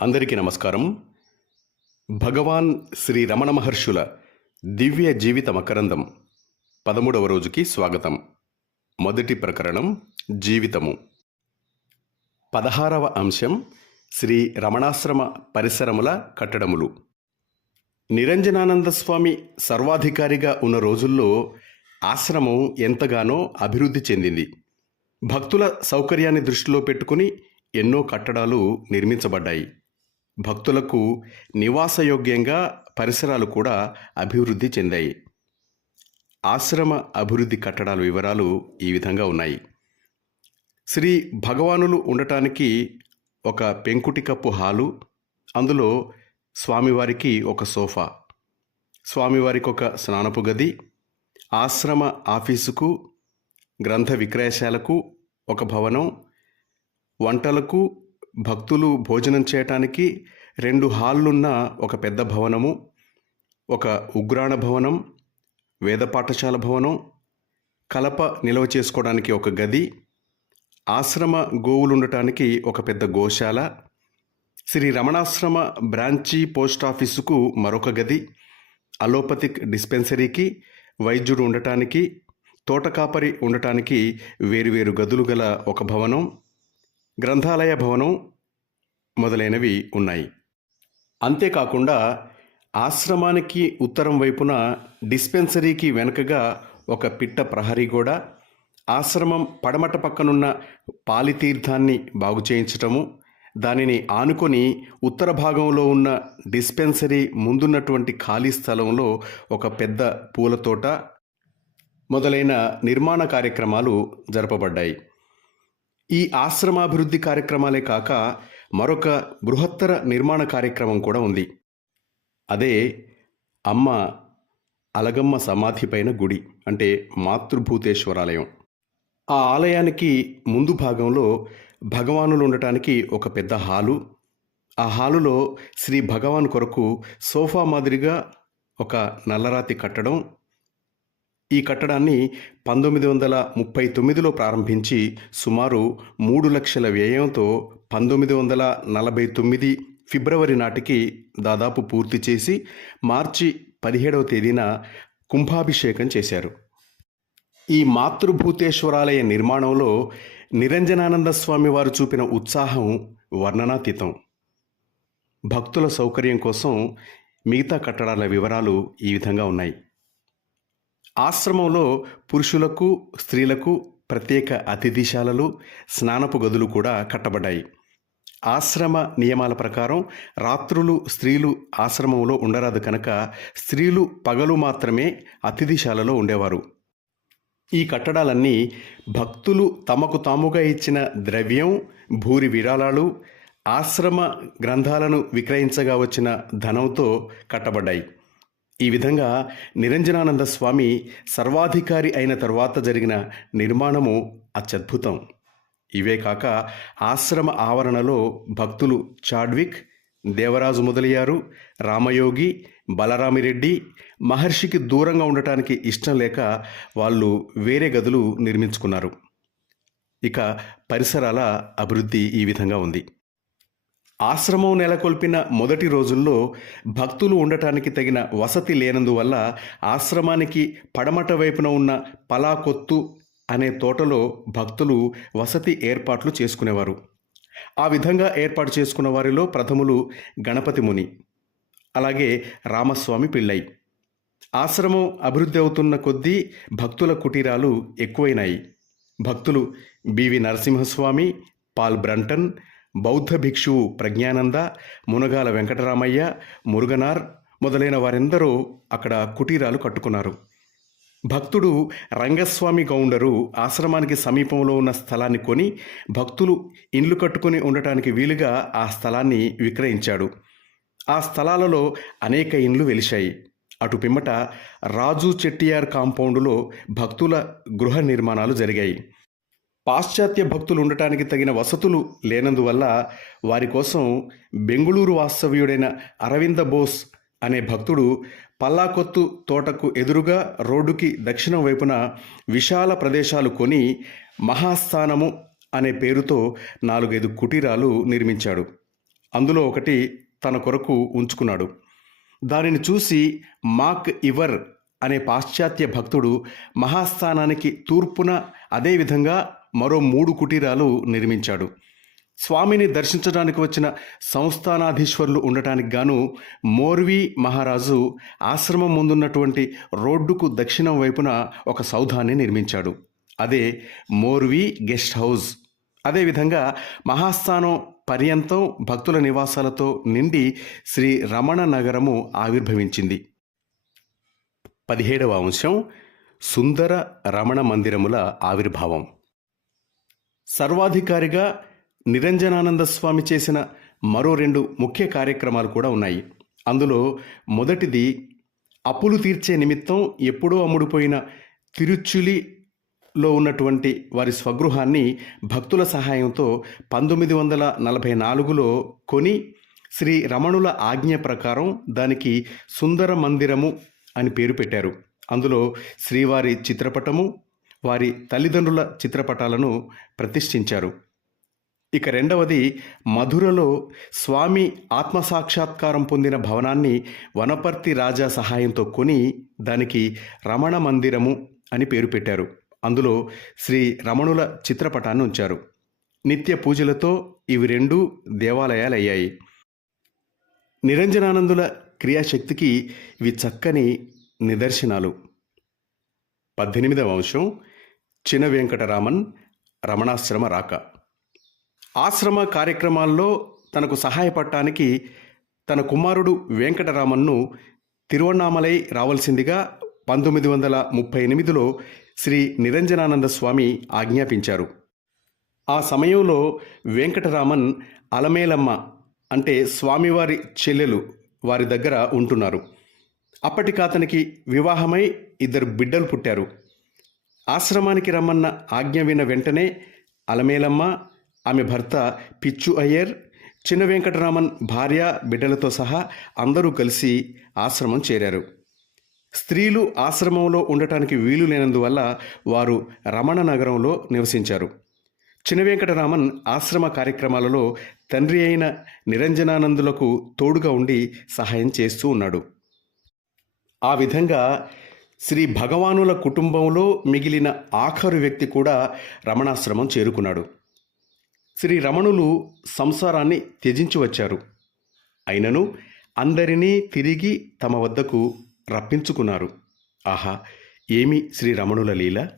అందరికీ నమస్కారం. భగవాన్ శ్రీ రమణ మహర్షుల దివ్య జీవిత మకరందం పదమూడవ రోజుకి స్వాగతం. మొదటి ప్రకరణం జీవితము. పదహారవ అంశం శ్రీ రమణాశ్రమ పరిసరముల కట్టడములు. నిరంజనానంద స్వామి సర్వాధికారిగా ఉన్న రోజుల్లో ఆశ్రమం ఎంతగానో అభివృద్ధి చెందింది. భక్తుల సౌకర్యాన్ని దృష్టిలో పెట్టుకుని ఎన్నో కట్టడాలు నిర్మించబడ్డాయి. భక్తులకు నివాసయోగ్యంగా పరిసరాలు కూడా అభివృద్ధి చెందాయి. ఆశ్రమ అభివృద్ధి కట్టడాల వివరాలు ఈ విధంగా ఉన్నాయి. శ్రీ భగవానులు ఉండటానికి ఒక పెంకుటి కప్పు హాలు అందులో స్వామివారికి ఒక సోఫా స్వామివారికి ఒక స్నానపు గది ఆశ్రమ ఆఫీసుకు గ్రంథ విక్రయశాలకు ఒక భవనం వంటలకు భక్తులు భోజనం చేయటానికి రెండు హాళ్ళున్న ఒక పెద్ద భవనము ఒక ఉగ్రాణ భవనం వేద పాఠశాల భవనం కలప నిల్వ చేసుకోవడానికి ఒక గది ఆశ్రమ గోవులు ఉండటానికి ఒక పెద్ద గోశాల శ్రీ రమణాశ్రమ బ్రాంచి పోస్ట్ ఆఫీసుకు మరొక గది అలోపతిక్ డిస్పెన్సరీకి వైద్యుడు ఉండటానికి తోటకాపరి ఉండటానికి వేరువేరు గదులు గల ఒక భవనం గ్రంథాలయ భవనం మొదలైనవి ఉన్నాయి. అంతేకాకుండా ఆశ్రమానికి ఉత్తరం వైపున డిస్పెన్సరీకి వెనుకగా ఒక పిట్ట ప్రహరీ గోడ ఆశ్రమం పడమట పక్కనున్న పాలితీర్థాన్ని బాగు చేయించటము దానిని ఆనుకొని ఉత్తర భాగంలో ఉన్న డిస్పెన్సరీ ముందున్నటువంటి ఖాళీ స్థలంలో ఒక పెద్ద పూల తోట మొదలైన నిర్మాణ కార్యక్రమాలు జరపబడ్డాయి. ఈ ఆశ్రమాభివృద్ధి కార్యక్రమాలే కాక మరొక బృహత్తర నిర్మాణ కార్యక్రమం కూడా ఉంది. అదే అమ్మ అలగమ్మ సమాధి పైన గుడి అంటే మాతృభూతేశ్వరాలయం. ఆ ఆలయానికి ముందు భాగంలో భగవానులు ఉండటానికి ఒక పెద్ద హాలు. ఆ హాలులో శ్రీ భగవాన్ కొరకు సోఫా మాదిరిగా ఒక నల్లరాతి కట్టడం ఈ కట్టడాన్ని పంతొమ్మిది వందల ముప్పై తొమ్మిదిలో ప్రారంభించి సుమారు మూడు లక్షల వ్యయంతో పంతొమ్మిది వందల నలభై తొమ్మిది ఫిబ్రవరి నాటికి దాదాపు పూర్తి చేసి మార్చి పదిహేడవ తేదీన కుంభాభిషేకం చేశారు. ఈ మాతృభూతేశ్వరాలయ నిర్మాణంలో నిరంజనానంద స్వామి వారు చూపిన ఉత్సాహం వర్ణనాతీతం. భక్తుల సౌకర్యం కోసం మిగతా కట్టడాల వివరాలు ఈ విధంగా ఉన్నాయి. ఆశ్రమంలో పురుషులకు స్త్రీలకు ప్రత్యేక అతిథిశాలలు స్నానపు గదులు కూడా కట్టబడ్డాయి. ఆశ్రమ నియమాల ప్రకారం రాత్రులు స్త్రీలు ఆశ్రమంలో ఉండరాదు కనుక స్త్రీలు పగలు మాత్రమే అతిథిశాలలో ఉండేవారు. ఈ కట్టడాలన్నీ భక్తులు తమకు తాముగా ఇచ్చిన ద్రవ్యం భూరి విరాళాలు ఆశ్రమ గ్రంథాలను విక్రయించగా వచ్చిన ధనంతో కట్టబడ్డాయి. ఈ విధంగా నిరంజనానంద స్వామి సర్వాధికారి అయిన తర్వాత జరిగిన నిర్మాణము అత్యద్భుతం. ఇవే కాక ఆశ్రమ ఆవరణలో భక్తులు చాడ్విక్ దేవరాజు మొదలయ్యారు రామయోగి బలరామిరెడ్డి మహర్షికి దూరంగా ఉండటానికి ఇష్టం లేక వాళ్ళు వేరే గదులు నిర్మించుకున్నారు. ఇక పరిసరాల అభివృద్ధి ఈ విధంగా ఉంది. ఆశ్రమం నెలకొల్పిన మొదటి రోజుల్లో భక్తులు ఉండటానికి తగిన వసతి లేనందువల్ల ఆశ్రమానికి పడమట వైపున ఉన్న పలాకొత్తు అనే తోటలో భక్తులు వసతి ఏర్పాట్లు చేసుకునేవారు. ఆ విధంగా ఏర్పాటు చేసుకున్న వారిలో ప్రథములు గణపతి ముని అలాగే రామస్వామి పిళ్ళై. ఆశ్రమం అభివృద్ధి అవుతున్న కొద్దీ భక్తుల కుటీరాలు ఎక్కువైనాయి. భక్తులు బివి నరసింహస్వామి పాల్ బ్రంటన్ బౌద్ధ భిక్షువు ప్రజ్ఞానంద మునగాల వెంకటరామయ్య మురుగనార్ మొదలైన వారెందరూ అక్కడ కుటీరాలు కట్టుకున్నారు. భక్తుడు రంగస్వామి గౌండరు ఆశ్రమానికి సమీపంలో ఉన్న స్థలాన్ని కొని భక్తులు ఇండ్లు కట్టుకొని ఉండటానికి వీలుగా ఆ స్థలాన్ని విక్రయించాడు. ఆ స్థలాలలో అనేక ఇండ్లు వెలిశాయి. అటు పిమ్మట రాజు చెట్టియార్ కాంపౌండులో భక్తుల గృహ నిర్మాణాలు జరిగాయి. పాశ్చాత్య భక్తులు ఉండటానికి తగిన వసతులు లేనందువల్ల వారి కోసం బెంగుళూరు వాస్తవ్యుడైన అరవింద బోస్ అనే భక్తుడు పల్లాకొత్తు తోటకు ఎదురుగా రోడ్డుకి దక్షిణం వైపున విశాల ప్రదేశాలు కొని మహాస్థానము అనే పేరుతో నాలుగైదు కుటీరాలు నిర్మించాడు. అందులో ఒకటి తన కొరకు ఉంచుకున్నాడు. దానిని చూసి మాక్ ఇవర్ అనే పాశ్చాత్య భక్తుడు మహాస్థానానికి తూర్పున అదేవిధంగా మరో మూడు కుటీరాలు నిర్మించాడు. స్వామిని దర్శించడానికి వచ్చిన సంస్థానాధీశ్వరులు ఉండటానికి గాను మోర్వి మహారాజు ఆశ్రమం ముందున్నటువంటి రోడ్డుకు దక్షిణం వైపున ఒక సౌధాన్ని నిర్మించాడు. అదే మోర్వి గెస్ట్ హౌస్. అదేవిధంగా మహాస్థానం పర్యంతం భక్తుల నివాసాలతో నిండి శ్రీ రమణ నగరము ఆవిర్భవించింది. పదిహేడవ అంశం సుందర రమణ మందిరముల ఆవిర్భావం. సర్వాధికారిగా నిరంజనానంద స్వామి చేసిన మరో రెండు ముఖ్య కార్యక్రమాలు కూడా ఉన్నాయి. అందులో మొదటిది అప్పులు తీర్చే నిమిత్తం ఎప్పుడో అమ్ముడుపోయిన తిరుచులిలో ఉన్నటువంటి వారి స్వగృహాన్ని భక్తుల సహాయంతో పంతొమ్మిది వందల నలభై నాలుగులో కొని శ్రీ రమణుల ఆజ్ఞ ప్రకారం దానికి సుందర మందిరము అని పేరు పెట్టారు. అందులో శ్రీవారి చిత్రపటము వారి తల్లిదండ్రుల చిత్రపటాలను ప్రతిష్ఠించారు. ఇక రెండవది మధురలో స్వామి ఆత్మసాక్షాత్కారం పొందిన భవనాన్ని వనపర్తి రాజా సహాయంతో కొని దానికి రమణ మందిరము అని పేరు పెట్టారు. అందులో శ్రీ రమణుల చిత్రపటాన్ని ఉంచారు. నిత్య పూజలతో ఇవి రెండు దేవాలయాలయ్యాయి. నిరంజనానందుల క్రియాశక్తికి ఇవి చక్కని నిదర్శనాలు. పద్దెనిమిదవ అంశం చిన వెంకటరామన్ రమణాశ్రమ రాక. ఆశ్రమ కార్యక్రమాల్లో తనకు సహాయపడటానికి తన కుమారుడు వెంకటరామన్ను తిరువణామలై రావాల్సిందిగా పంతొమ్మిది వందల ముప్పై ఎనిమిదిలో శ్రీ నిరంజనానంద స్వామి ఆజ్ఞాపించారు. ఆ సమయంలో వెంకటరామన్ అలమేలమ్మ అంటే స్వామివారి చెల్లెలు వారి దగ్గర ఉంటున్నారు. అప్పటికి అతనికి వివాహమై ఇద్దరు బిడ్డలు పుట్టారు. ఆశ్రమానికి రమ్మన్న ఆజ్ఞ విన్న వెంటనే అలమేలమ్మ ఆమె భర్త పిచ్చు అయ్యర్ చిన్న వెంకటరామన్ భార్య బిడ్డలతో సహా అందరూ కలిసి ఆశ్రమం చేరారు. స్త్రీలు ఆశ్రమంలో ఉండటానికి వీలు లేనందువల్ల వారు రమణ నగరంలో నివసించారు. చిన్న వెంకటరామన్ ఆశ్రమ కార్యక్రమాలలో తండ్రి అయిన నిరంజనానందులకు తోడుగా ఉండి సహాయం చేస్తూ ఉన్నాడు. ఆ విధంగా శ్రీ భగవానుల కుటుంబంలో మిగిలిన ఆఖరు వ్యక్తి కూడా రమణాశ్రమం చేరుకున్నాడు. శ్రీ రమణులు సంసారాన్ని త్యజించి వచ్చారు. అయినను అందరినీ తిరిగి తమ వద్దకు రప్పించుకున్నారు. ఆహా ఏమి శ్రీ రమణుల లీల?